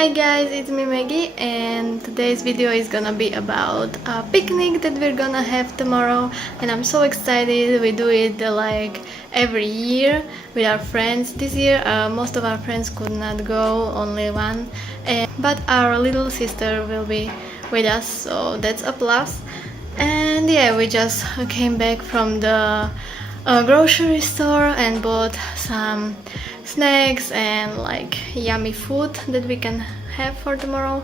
Hi guys, it's me Maggie, and today's video is gonna be about a picnic that we're gonna have tomorrow, and I'm so excited. We do it like every year with our friends. This year most of our friends could not go, only one, but our little sister will be with us, so that's a plus. And yeah, we just came back from the grocery store and bought some snacks and like yummy food that we can have for tomorrow.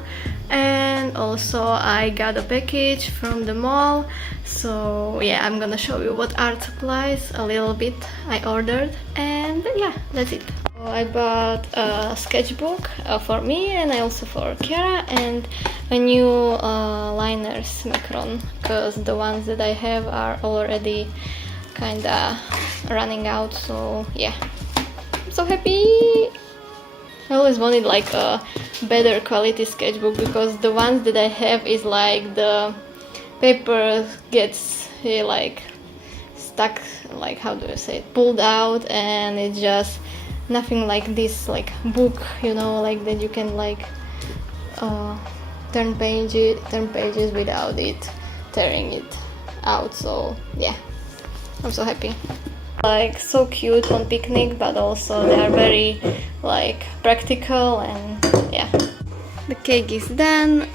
And also I got a package from the mall, so yeah, I'm gonna show you what art supplies a little bit I ordered, and yeah, that's it. So I bought a sketchbook for me, and I also for Kiara, and a new liners Macron, because the ones that I have are already kinda running out. So yeah, I'm so happy. I always wanted like a better quality sketchbook, because the ones that I have is like the paper gets like stuck, like how do you say it, pulled out, and it's just nothing like this like book, you know, like that you can like turn pages without it tearing it out. So yeah, I'm so happy. Like so cute on picnic, but also they are very like practical, and yeah. The cake is done.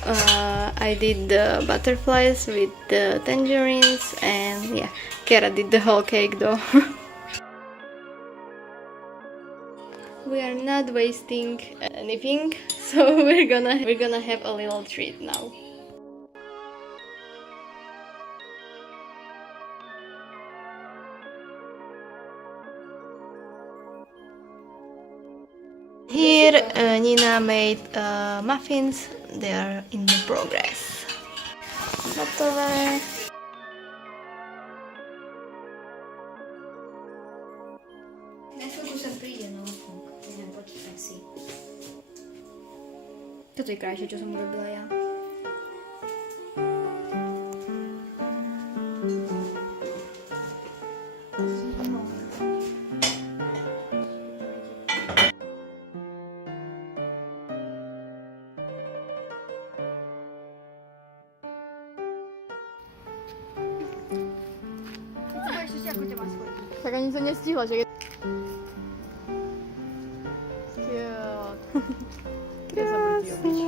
I did the butterflies with the tangerines, and yeah, Kara did the whole cake though. We are not wasting anything, so we're gonna have a little treat now. Here Nina made muffins. They are in the progress. Gotové. Na chvíľku sem príde, no. Idem, počítaj si. Toto je krajšie, čo som urobila ja. Tak ani sa nestihla, že... Krásne.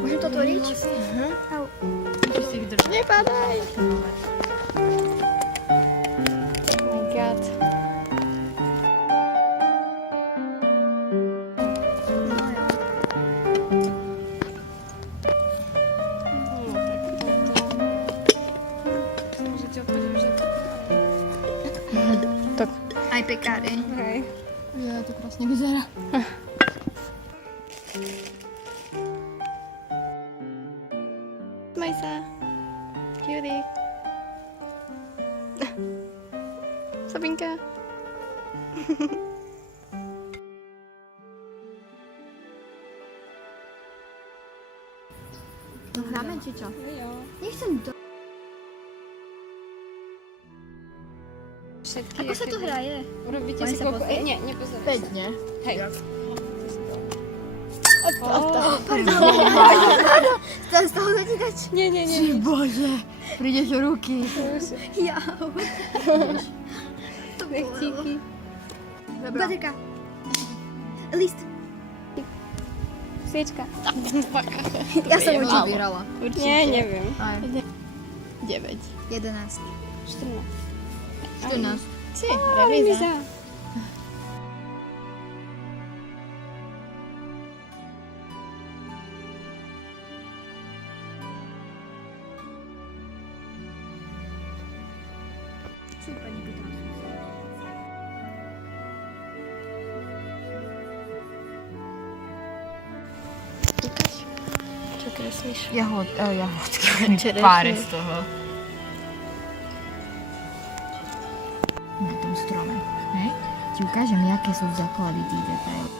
Môžem to otvoriť? Au. Nepadaj! Oh my god. Tak. Aj pekáre. Hej. Ja, to krásne vyzerá. Smaj sa. Cutie. Sabinka. No hráme, či čo? Jo. Nechcem to. Všetky. Ako sa to hraje? Urobíte Máme si sa koľko... pozrieť? Nie, nepozeraj. Teď, nie? Hej. Chcem z toho začítať? Nie. Ty bože, prídeš o ruky. Jau. To Nechtíky. Baterka. List. Sviečka. Ja som určite málo. vyhrala. Nie, neviem. 9. 11. 14. 14. Si, revíza. Super, nepýtam. Ukáž. Čo kreslíš? Jahodky, Čerešně. páry z toho. Na tom strome, hej? Ti ukážem, jaké sú základy tých detailov.